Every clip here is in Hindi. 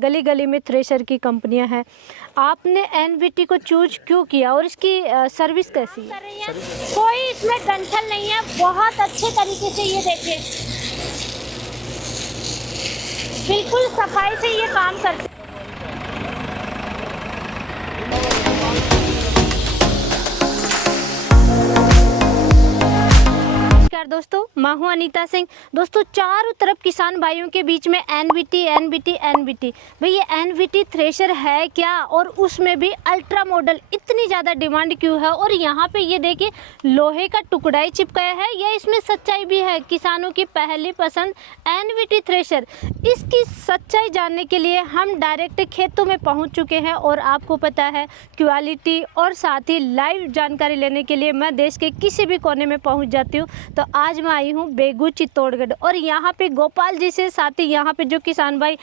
गली गली में थ्रेशर की कंपनियां हैं, आपने एनवीटी को चूज क्यों किया और इसकी सर्विस कैसी है? कोई इसमें डंठल नहीं है, बहुत अच्छे तरीके से ये देखिए, बिल्कुल सफाई से ये काम करते हैं। दोस्तों, मैं हूं अनीता सिंह। दोस्तों, चारों तरफ किसान भाइयों के बीच में एनवीटी भाई, ये एनवीटी थ्रेशर है क्या, और उसमें भी अल्ट्रा मॉडल, इतनी ज़्यादा डिमांड क्यों है? और यहाँ पे ये देखिए लोहे का टुकड़ा ही चिपकाया है, या इसमें सच्चाई भी है? किसानों की पहली पसंद एनवीटी थ्रेशर। इसकी सच्चाई जानने के लिए हम डायरेक्ट खेतों में पहुँच चुके हैं, और आपको पता है क्वालिटी और साथ ही लाइव जानकारी लेने के लिए मैं देश के किसी भी कोने में पहुँच जाती हूँ। तो आज मैं आई हूँ बेगू चित्तौड़गढ़, और यहाँ पे गोपाल जी से, साथ ही यहाँ पे जो किसान भाई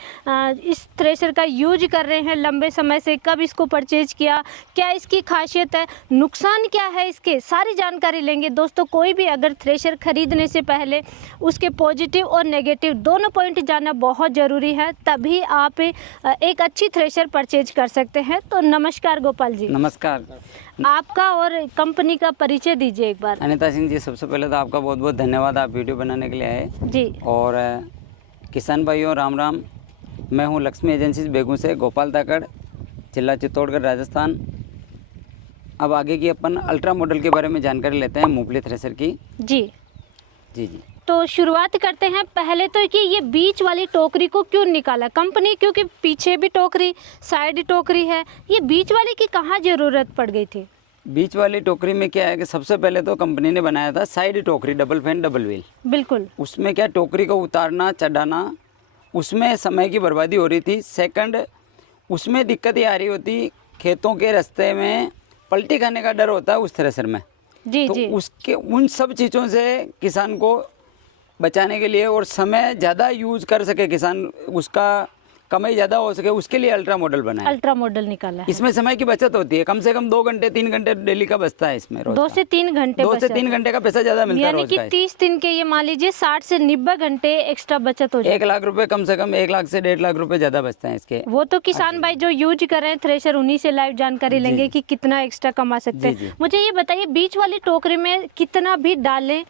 इस थ्रेशर का यूज कर रहे हैं लंबे समय से, कब इसको परचेज किया, क्या इसकी खासियत है, नुकसान क्या है इसके, सारी जानकारी लेंगे। दोस्तों, कोई भी अगर थ्रेशर खरीदने से पहले उसके पॉजिटिव और नेगेटिव दोनों पॉइंट जानना बहुत ज़रूरी है, तभी आप एक अच्छी थ्रेशर परचेज कर सकते हैं। तो नमस्कार गोपाल जी। नमस्कार। आपका और कंपनी का परिचय दीजिए एक बार। अनीता सिंह जी, सबसे पहले तो आपका बहुत बहुत धन्यवाद, आप वीडियो बनाने के लिए आए जी। और किसान भाइयों राम राम। मैं हूं लक्ष्मी एजेंसीज बेगू से, गोपाल ताकड़, जिला चित्तौड़गढ़, राजस्थान। अब आगे की अपन अल्ट्रा मॉडल के बारे में जानकारी लेते हैं मूंगफली थ्रेशर की। जी जी जी। तो शुरुआत करते हैं पहले तो कि ये बीच वाली टोकरी को क्यों निकाला कंपनी, क्योंकि पीछे भी टोकरी, साइड टोकरी है, ये बीच वाली की कहाँ ज़रूरत पड़ गई थी? बीच वाली टोकरी में क्या है कि सबसे पहले तो कंपनी ने बनाया था साइड टोकरी, डबल फैन डबल व्हील। बिल्कुल। उसमें क्या टोकरी को उतारना चढ़ाना, उसमें समय की बर्बादी हो रही थी। सेकंड, उसमें दिक्कत ये आ रही होती, खेतों के रास्ते में पलटी खाने का डर होता है उस थ्रेशर में। जी तो जी। उसके उन सब चीज़ों से किसान को बचाने के लिए और समय ज़्यादा यूज कर सके किसान, उसका कमाई ज़्यादा हो सके, उसके लिए अल्ट्रा मॉडल बना है। अल्ट्रा मॉडल निकाला है। इसमें समय की बचत होती है, कम से कम 2 घंटे 3 घंटे डेली का बचता है इसमें। रोज 2 से 3 घंटे 2 से 3 घंटे का पैसा ज़्यादा मिलता है यानी रोज कि का। 30 दिन के ये मान लीजिए 60 से 90 घंटे एक्स्ट्रा बचत हो जाए। 1 लाख रुपए, कम से कम 1 लाख से 1.5 लाख रुपए ज़्यादा बचते हैं इसके। वो तो किसान भाई जो यूज कर रहे हैं थ्रेशर, उन्हीं से लाइव जानकारी लेंगे कि कितना एक्स्ट्रा कमा सकते हैं। मुझे ये बताइए, बीच वाली टोकरी में कितना भी डालें,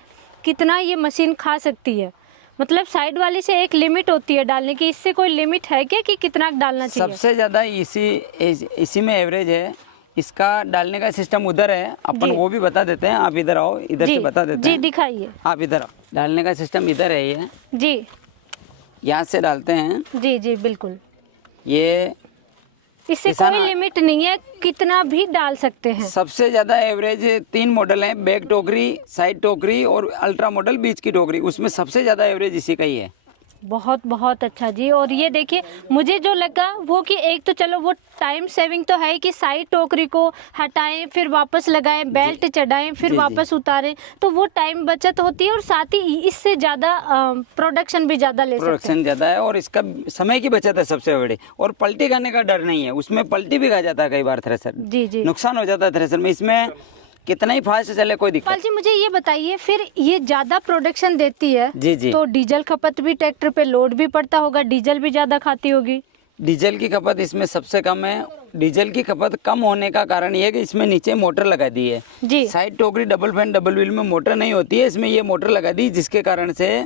कितना ये मशीन खा सकती है? मतलब साइड वाली से एक लिमिट होती है डालने की, इससे कोई लिमिट है क्या कि कितना डालना चाहिए? सबसे ज़्यादा इसी में एवरेज है। इसका डालने का सिस्टम उधर है, अपन वो भी बता देते हैं। आप इधर आओ, इधर से बता देते हैं। जी दिखाइए। आप इधर आओ, डालने का सिस्टम इधर है। ये जी, यहाँ से डालते हैं। जी जी बिल्कुल। ये इससे कोई लिमिट नहीं है, कितना भी डाल सकते हैं। सबसे ज्यादा एवरेज 3 मॉडल हैं, बैक टोकरी, साइड टोकरी और अल्ट्रा मॉडल बीच की टोकरी। उसमें सबसे ज्यादा एवरेज इसी का ही है। बहुत बहुत अच्छा जी। और ये देखिए, मुझे जो लगा वो कि एक तो चलो वो टाइम सेविंग तो है कि साइड टोकरी को हटाएं, फिर वापस लगाएं, बेल्ट चढ़ाएं, फिर वापस उतारें, तो वो टाइम बचत होती है, और साथ ही इससे ज़्यादा प्रोडक्शन भी ज़्यादा ले सकते हैं। प्रोडक्शन ज़्यादा है और इसका समय की बचत है सबसे बड़ी, और पलटी खाने का डर नहीं है। उसमें पलटी भी खा जाता है कई बार थ्रेशर, जी जी, नुकसान हो जाता है थ्रेशर में। इसमें कितना ही फास्ट चले कोई दिक्कत। पाल जी मुझे ये बताइए, फिर ये ज्यादा प्रोडक्शन देती है जी जी, तो डीजल खपत भी, ट्रैक्टर पे लोड भी पड़ता होगा, डीजल भी ज्यादा खाती होगी? डीजल की खपत इसमें सबसे कम है। डीजल की खपत कम होने का कारण ये है कि इसमें नीचे मोटर लगा दी है जी। साइड टोकरी डबल फैन डबल व्हील में मोटर नहीं होती है, इसमें ये मोटर लगा दी, जिसके कारण से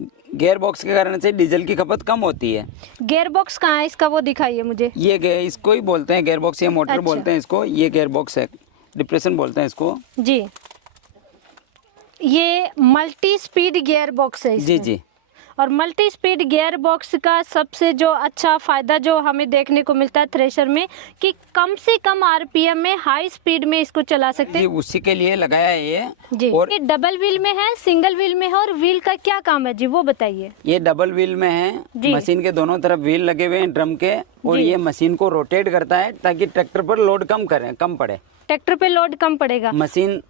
गियर बॉक्स के कारण से डीजल की खपत कम होती है। गियर बॉक्स कहाँ है इसका, वो दिखाइए मुझे। ये इसको ही बोलते हैं गियर बॉक्स, ये मोटर बोलते हैं इसको, ये गियर बॉक्स है, डिप्रेशन बोलते हैं इसको। जी, ये मल्टी स्पीड गियर बॉक्स है जी जी। और मल्टी स्पीड गियर बॉक्स का सबसे जो अच्छा फायदा जो हमें देखने को मिलता है थ्रेशर में, कि कम से कम आरपीएम में हाई स्पीड में इसको चला सकते हैं। उसी के लिए लगाया है ये जी। और ये डबल व्हील में है, सिंगल व्हील में है, और व्हील का क्या काम है जी वो बताइए। ये डबल व्हील में है, मशीन के दोनों तरफ व्हील लगे हुए हैं ड्रम के, और ये मशीन को रोटेट करता है ताकि ट्रैक्टर पर लोड कम पड़े। ट्रैक्टर पे लोड कम पड़ेगा, मशीन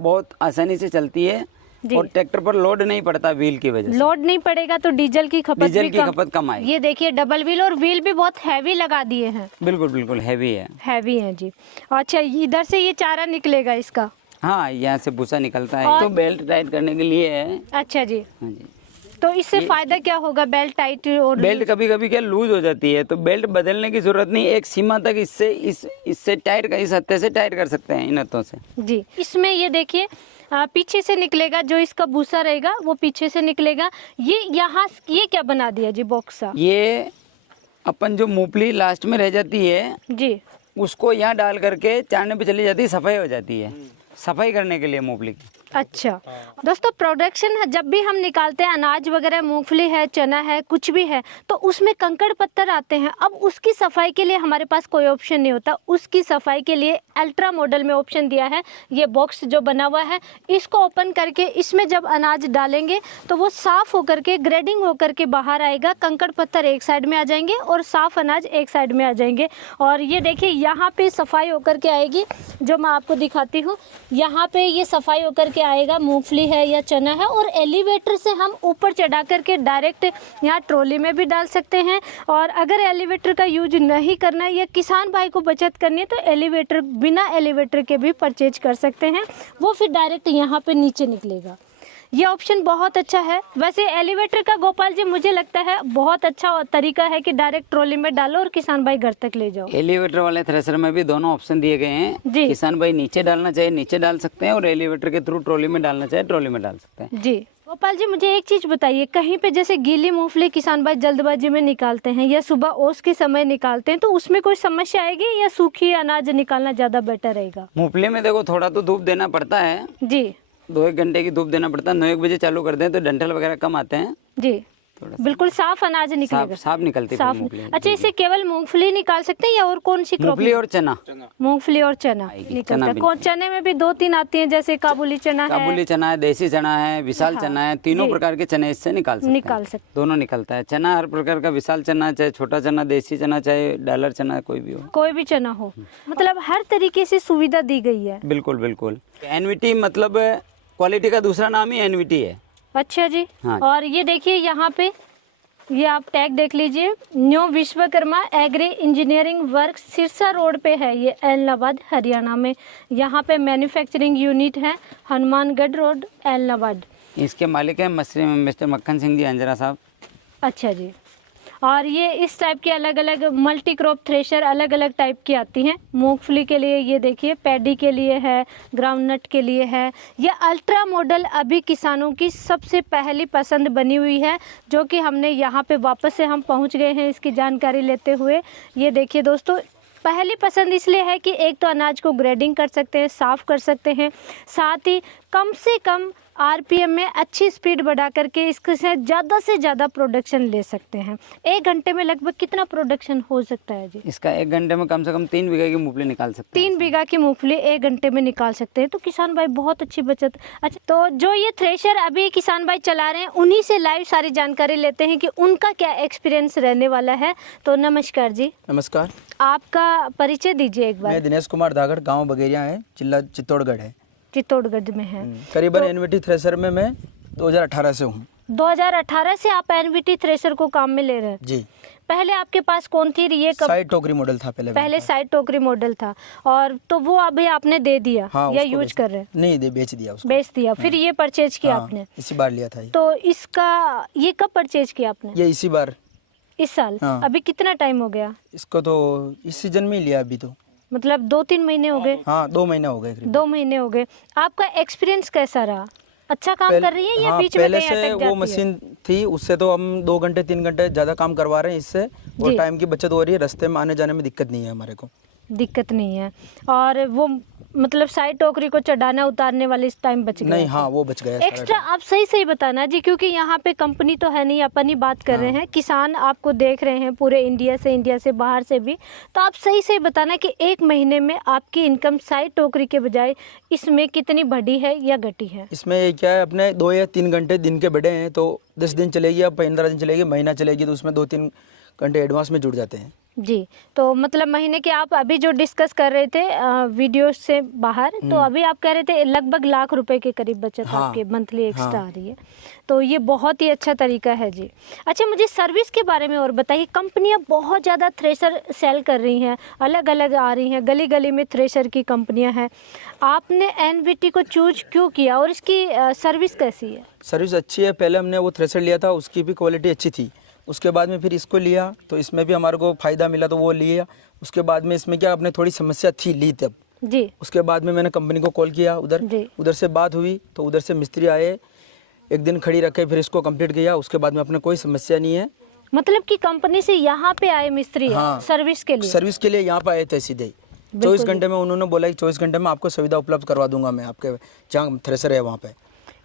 बहुत आसानी से चलती है और ट्रैक्टर पर लोड नहीं पड़ता व्हील की वजह से। लोड नहीं पड़ेगा तो डीजल की खपत कम आएगी। ये देखिए डबल व्हील, और व्हील भी बहुत हैवी लगा दिए हैं। बिल्कुल बिल्कुल हैवी है, हैवी है जी। अच्छा, इधर से ये चारा निकलेगा इसका? हाँ, यहाँ से भूसा निकलता है। तो बेल्ट टाइट करने के लिए है। अच्छा जी। हाँ जी। तो इससे फायदा क्या होगा? बेल्ट टाइट और बेल्ट कभी कभी क्या लूज हो जाती है, तो बेल्ट बदलने की जरूरत नहीं, एक सीमा तक इससे टाइट कर, इस हत्थे से टाइट कर सकते हैं, इन हत्थों से। जी, इसमें ये देखिए पीछे से निकलेगा, जो इसका भूसा रहेगा वो पीछे से निकलेगा। ये यहाँ ये क्या बना दिया जी बॉक्स सा? ये अपन जो मूंगफली लास्ट में रह जाती है जी, उसको यहाँ डाल करके चाड़ने पे चली जाती है, सफाई हो जाती है, सफाई करने के लिए मूंगफली की। अच्छा दोस्तों, प्रोडक्शन जब भी हम निकालते हैं अनाज वगैरह, मूंगफली है, चना है, कुछ भी है, तो उसमें कंकड़ पत्थर आते हैं। अब उसकी सफाई के लिए हमारे पास कोई ऑप्शन नहीं होता। उसकी सफाई के लिए अल्ट्रा मॉडल में ऑप्शन दिया है। ये बॉक्स जो बना हुआ है, इसको ओपन करके इसमें जब अनाज डालेंगे तो वो साफ होकर के, ग्रेडिंग होकर के बाहर आएगा। कंकड़ पत्थर एक साइड में आ जाएंगे और साफ अनाज एक साइड में आ जाएंगे। और ये देखिए यहाँ पे सफाई होकर के आएगी, जो मैं आपको दिखाती हूँ। यहाँ पे ये सफाई होकर के आएगा, मूंगफली है या चना है, और एलिवेटर से हम ऊपर चढ़ा करके डायरेक्ट यहाँ ट्रॉली में भी डाल सकते हैं। और अगर एलिवेटर का यूज नहीं करना है या किसान भाई को बचत करनी है तो एलिवेटर, बिना एलिवेटर के भी परचेज कर सकते हैं। वो फिर डायरेक्ट यहाँ पे नीचे निकलेगा। ये ऑप्शन बहुत अच्छा है। वैसे एलिवेटर का गोपाल जी मुझे लगता है बहुत अच्छा तरीका है कि डायरेक्ट ट्रॉली में डालो और किसान भाई घर तक ले जाओ। एलिवेटर वाले थ्रेसर में भी दोनों ऑप्शन दिए गए हैं जी। किसान भाई नीचे डालना चाहे नीचे डाल सकते हैं, और एलिवेटर के थ्रू ट्रॉली में डालना चाहे ट्रॉली में डाल सकते हैं। जी गोपाल जी, मुझे एक चीज बताइए, कहीं पे जैसे गीली मूंगफली किसान भाई जल्दबाजी में निकालते हैं या सुबह ओस के समय निकालते हैं, तो उसमें कोई समस्या आएगी या सूखी अनाज निकालना ज्यादा बेटर रहेगा? मूंगफली में देखो थोड़ा तो धूप देना पड़ता है जी, 2-1 घंटे की धूप देना पड़ता है। 9-1 बजे चालू कर दें तो डंठल वगैरह कम आते हैं, जी, थोड़ा बिल्कुल साफ अनाज निकलेगा। साफ निकलती है साफ। मूंगफली। अच्छा, इसे केवल मूंगफली निकाल सकते हैं या और कौन सी क्रॉप? मूंगफली और चना, मूंगफली और चना आएगी, निकलता चना है। भी कौन चने में भी 2-3 आती हैं, जैसे काबुली चना है, काबुली चना है, देसी चना है, विशाल हाँ, चना है, तीनों जी। प्रकार के चने इससे निकाल सकते हैं। दोनों निकलता है। चना हर प्रकार का, विशाल चना चाहे छोटा चना, देसी चना चाहे डॉलर चना, कोई भी हो, कोई भी चना हो, मतलब हर तरीके से सुविधा दी गई है। बिल्कुल बिल्कुल। एनवीटी मतलब क्वालिटी का दूसरा नाम ही एनवीटी है। अच्छा जी। हाँ। और ये देखिए यहाँ पे, ये आप टैग देख लीजिए, new Vishwakarma agri engineering work Sirsa road पे है, ये एलनाबाद हरियाणा में। यहाँ पे मैन्युफैक्चरिंग यूनिट है, हनुमानगढ़ रोड, एलनाबाद। इसके मालिक हैं मिस्टर मक्खन सिंह जी अंजरा साहब। अच्छा जी। और ये इस टाइप के अलग अलग मल्टी क्रॉप थ्रेशर अलग अलग टाइप की आती हैं। मूंगफली के लिए ये देखिए, पैडी के लिए है, ग्राउंडनट के लिए है। ये अल्ट्रा मॉडल अभी किसानों की सबसे पहली पसंद बनी हुई है, जो कि हमने यहाँ पे वापस से हम पहुँच गए हैं इसकी जानकारी लेते हुए। ये देखिए दोस्तों, पहली पसंद इसलिए है कि एक तो अनाज को ग्रेडिंग कर सकते हैं, साफ़ कर सकते हैं, साथ ही कम से कम आरपीएम में अच्छी स्पीड बढ़ा करके इसके से ज़्यादा प्रोडक्शन ले सकते हैं। 1 घंटे में लगभग कितना प्रोडक्शन हो सकता है जी? इसका 1 घंटे में कम से कम 3 बीघा की मूंगफली निकाल सकते हैं। 3 बीघा की मूंगफली 1 घंटे में निकाल सकते हैं, तो किसान भाई बहुत अच्छी बचत। अच्छा, तो जो ये थ्रेशर अभी किसान भाई चला रहे हैं, उन्हीं से लाइव सारी जानकारी लेते हैं कि उनका क्या एक्सपीरियंस रहने वाला है। तो नमस्कार जी। नमस्कार, आपका परिचय दीजिए एक बार। मैं दिनेश कुमार दागड़, गांव बगेरिया है, जिला चित्तौड़गढ़ है। चित्तौड़गढ़ में है। करीबन एनवीटी थ्रेसर में मैं 2018 से हूँ। 2018 से आप एनवीटी थ्रेशर को काम में ले रहे हैं? जी। पहले आपके पास कौन थी? ये साइड टोकरी मॉडल था पहले साइड टोकरी मॉडल था, और तो वो अभी आपने दे दिया? हाँ, या उसको यूज कर रहे हैं? नहीं, बेच दिया उसको। बेच दिया। फिर ये परचेज किया हाँ, आपने? इसी बार लिया था ये। तो इसका ये कब परचेज किया आपने? ये इसी बार, इस साल? हाँ। अभी कितना टाइम हो गया इसको? तो इस सीजन में ही लिया अभी तो। मतलब 2-3 महीने हो गए? हाँ, 2 महीने हो गए करीब। 2 महीने हो गए। आपका एक्सपीरियंस कैसा रहा? अच्छा काम कर रही है या हाँ, बीच में पहले कहीं से अटक वो जाती है? मशीन थी, उससे तो हम 2 घंटे 3 घंटे ज़्यादा काम करवा रहे हैं इससे, और जी। टाइम की बचत हो रही है। रास्ते में आने जाने में दिक्कत नहीं है हमारे को। दिक्कत नहीं है। और वो मतलब साइड टोकरी को चढ़ाना उतारने वाले इस टाइम बच गया? नहीं, हाँ, वो बच गया सारा एक्स्ट्रा आप सही बताना जी, क्योंकि यहाँ पे कंपनी तो है नहीं, अपन ही बात कर रहे हैं। किसान आपको देख रहे हैं पूरे इंडिया से बाहर से भी, तो आप सही बताना कि 1 महीने में आपकी इनकम साइड टोकरी के बजाय इसमें कितनी बढ़ी है या घटी है? इसमें क्या है, अपने 2 या 3 घंटे दिन के बढ़े हैं तो 10 दिन चलेगी या 15 दिन चलेगी, महीना चलेगी, तो उसमें 2-3 घंटे एडवांस में जुड़ जाते हैं। जी। तो मतलब महीने के आप अभी जो डिस्कस कर रहे थे वीडियो से बाहर, तो अभी आप कह रहे थे लगभग लाख रुपए के करीब बचत हाँ, आपके मंथली एक्स्ट्रा हाँ। आ रही है। तो ये बहुत ही अच्छा तरीका है जी। अच्छा, मुझे सर्विस के बारे में और बताइए। कंपनियां बहुत ज़्यादा थ्रेशर सेल कर रही हैं, अलग अलग आ रही हैं, गली गली में थ्रेशर की कंपनियां हैं। आपने एनवीटी को चूज क्यों किया और इसकी सर्विस कैसी है? सर्विस अच्छी है। पहले हमने वो थ्रेशर लिया था, उसकी भी क्वालिटी अच्छी थी। उसके बाद में फिर इसको लिया तो इसमें भी हमारे को फ़ायदा मिला, तो वो लिया। उसके बाद में इसमें क्या अपने थोड़ी समस्या थी, ली तब। जी। उसके बाद में मैंने कंपनी को कॉल किया, उधर से बात हुई, तो उधर से मिस्त्री आए, एक दिन खड़ी रखे, फिर इसको कंप्लीट किया। उसके बाद में अपने कोई समस्या नहीं है। मतलब कि कंपनी से यहाँ पे आए मिस्त्री हाँ, सर्विस के लिए? सर्विस के लिए यहाँ पे आए थे सीधे ही। 24 घंटे में उन्होंने बोला कि 24 घंटे में आपको सुविधा उपलब्ध करवा दूंगा मैं, आपके जहाँ थ्रेशर है वहाँ पे।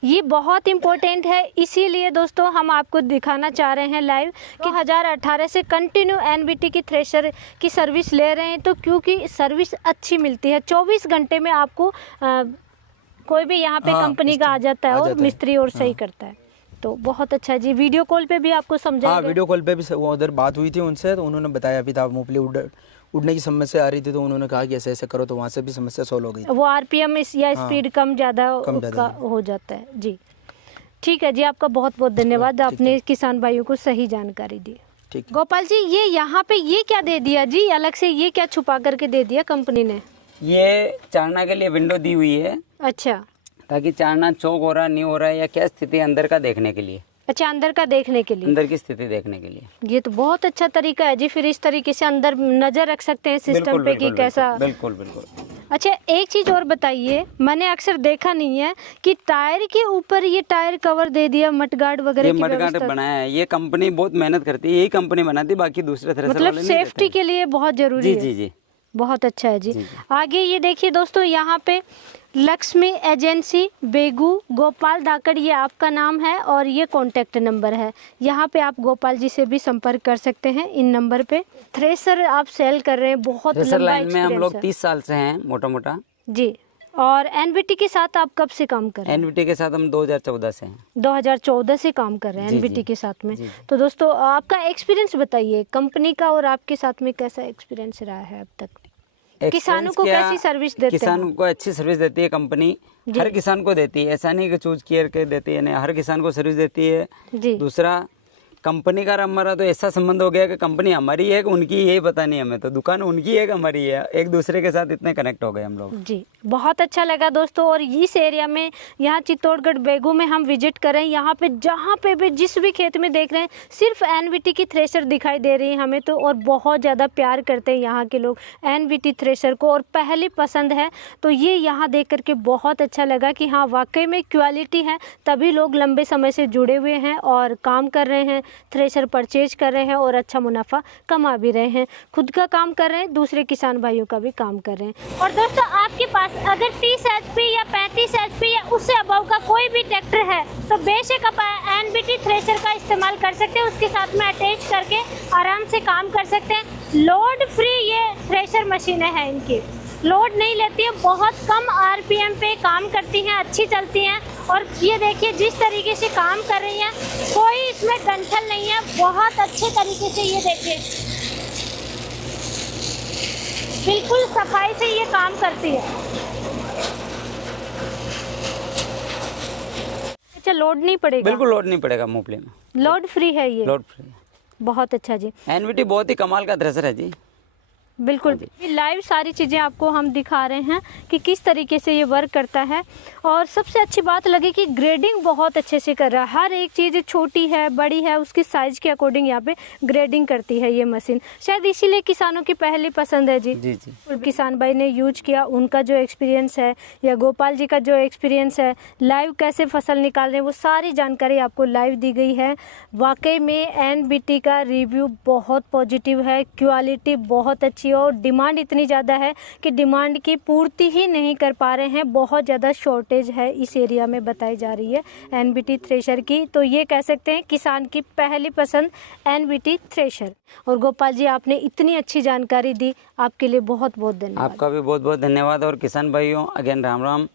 ये बहुत इम्पोर्टेंट है, इसीलिए दोस्तों हम आपको दिखाना चाह रहे हैं लाइव कि 2018 से कंटिन्यू एनवीटी की थ्रेशर की सर्विस ले रहे हैं। तो क्योंकि सर्विस अच्छी मिलती है, 24 घंटे में आपको कोई भी यहाँ पे कंपनी का आ जाता है और मिस्त्री और सही करता है। तो बहुत अच्छा जी। वीडियो कॉल पे भी आपको समझाया? हाँ, वीडियो कॉल पे भी वो उधर बात हुई थी उनसे, तो उन्होंने बताया भी था मूंगफली उड़ने की समस्या आ रही थी, तो उन्होंने कहा कि ऐसे ऐसे करो, तो वहाँ से भी समस्या सॉल्व हो गई। वो आरपीएम या स्पीड कम ज़्यादा हो जाता है जी। ठीक है जी, आपका बहुत बहुत धन्यवाद, आपने किसान भाइयों को सही जानकारी दी। ठीक है। गोपाल जी, ये यहाँ पे ये क्या दे दिया जी अलग से, ये क्या छुपा करके दे दिया कंपनी ने? ये चारना के लिए विंडो दी हुई है। अच्छा, ताकि चारना चौक हो रहा नहीं हो रहा है या क्या स्थिति है अंदर का देखने के लिए। अच्छा, अंदर का देखने के लिए, अंदर की स्थिति देखने के लिए। ये तो बहुत अच्छा तरीका है जी। फिर इस तरीके से अंदर नजर रख सकते हैं सिस्टम पे कि कैसा। बिल्कुल बिल्कुल। अच्छा, एक चीज और बताइए, मैंने अक्सर देखा नहीं है कि टायर के ऊपर ये टायर कवर दे दिया, मडगार्ड वगैरह ये की मडगार्ड व्यवस्था। बनाया है, ये कंपनी बहुत मेहनत करती है, यही कंपनी बनाती है, बाकी दूसरे थ्रेशर मतलब वाले नहीं देते सेफ्टी के लिए बहुत जरूरी जी है। जी जी। बहुत अच्छा है जी। आगे ये देखिए दोस्तों, यहाँ पे लक्ष्मी एजेंसी बेगू, गोपाल धाकड़, ये आपका नाम है और ये कॉन्टैक्ट नंबर है। यहाँ पे आप गोपाल जी से भी संपर्क कर सकते हैं इन नंबर पे। थ्रेशर आप सेल कर रहे हैं, बहुत थ्रेशर लंबा लाइन में हम लोग एक्सपीरियंस है 30 साल से हैं मोटा मोटा जी। और एनवीटी के साथ आप कब से काम कर रहे हैं? एनवीटी के साथ हम 2014 से हैं। 2014 से काम कर रहे हैं जी, एनवीटी जी। के साथ में। जी। तो दोस्तों, आपका एक्सपीरियंस बताइए कंपनी का, और आपके साथ में कैसा एक्सपीरियंस रहा है अब तक? किसानों को क्या, कैसी सर्विस देते हैं? किसानों को अच्छी सर्विस देती है कंपनी, हर किसान को देती है, ऐसा नहीं कि चूज केयर के देती है, नहीं, हर किसान को सर्विस देती है जी। दूसरा, कंपनी का और हमारा तो ऐसा संबंध हो गया कि कंपनी हमारी है कि उनकी, यही पता नहीं हमें, तो दुकान उनकी है कि हमारी है, एक दूसरे के साथ इतने कनेक्ट हो गए हम लोग जी। बहुत अच्छा लगा दोस्तों। और इस एरिया में, यहाँ चित्तौड़गढ़ बेगू में हम विजिट करें, यहाँ पे जहाँ पे भी जिस भी खेत में देख रहे हैं सिर्फ एनवीटी की थ्रेशर दिखाई दे रही है हमें तो, और बहुत ज़्यादा प्यार करते हैं यहाँ के लोग एनवीटी थ्रेशर को, और पहली पसंद है। तो ये यहाँ देख करके बहुत अच्छा लगा कि हाँ, वाकई में क्वालिटी है, तभी लोग लंबे समय से जुड़े हुए हैं और काम कर रहे हैं, थ्रेशर परचेज कर रहे हैं और अच्छा मुनाफा कमा भी रहे हैं। खुद का काम कर रहे हैं, दूसरे किसान भाइयों का भी काम कर रहे हैं। और दोस्तों, आपके पास अगर 30 HP या 35 HP या उससे अबव का कोई भी ट्रैक्टर है तो बेशक आप एनवीटी थ्रेशर का इस्तेमाल कर सकते हैं, उसके साथ में अटैच करके आराम से काम कर सकते हैं। लोड फ्री ये थ्रेशर मशीनें हैं, इनकी लोड नहीं लेती है, बहुत कम RPM पे काम करती हैं, अच्छी चलती हैं। और ये देखिए जिस तरीके से काम कर रही हैं, कोई इसमें डंठल नहीं है, बहुत अच्छे तरीके से ये देखिए बिल्कुल सफाई से ये काम करती है। अच्छा, लोड नहीं पड़ेगा? बिल्कुल लोड नहीं पड़ेगा मूंगफली में, लोड फ्री है ये? Load free. बहुत अच्छा जी। एनवीटी बहुत ही कमाल का थ्रेशर है जी। बिल्कुल, लाइव सारी चीज़ें आपको हम दिखा रहे हैं कि किस तरीके से ये वर्क करता है। और सबसे अच्छी बात लगी कि ग्रेडिंग बहुत अच्छे से कर रहा है, हर एक चीज़ छोटी है बड़ी है उसकी साइज़ के अकॉर्डिंग यहाँ पे ग्रेडिंग करती है ये मशीन, शायद इसीलिए किसानों की पहली पसंद है जी। जी जी। किसान भाई ने यूज किया, उनका जो एक्सपीरियंस है या गोपाल जी का जो एक्सपीरियंस है, लाइव कैसे फसल निकाल रहे हैं, वो सारी जानकारी आपको लाइव दी गई है। वाकई में एनवीटी का रिव्यू बहुत पॉजिटिव है, क्वालिटी बहुत अच्छी और डिमांड इतनी ज़्यादा है कि डिमांड की पूर्ति ही नहीं कर पा रहे हैं, बहुत ज़्यादा शॉर्टेज है इस एरिया में बताई जा रही है एनवीटी थ्रेशर की। तो ये कह सकते हैं किसान की पहली पसंद एनवीटी थ्रेशर। और गोपाल जी, आपने इतनी अच्छी जानकारी दी, आपके लिए बहुत बहुत धन्यवाद। आपका भी बहुत बहुत धन्यवाद। और किसान भाइयों, अगेन राम राम।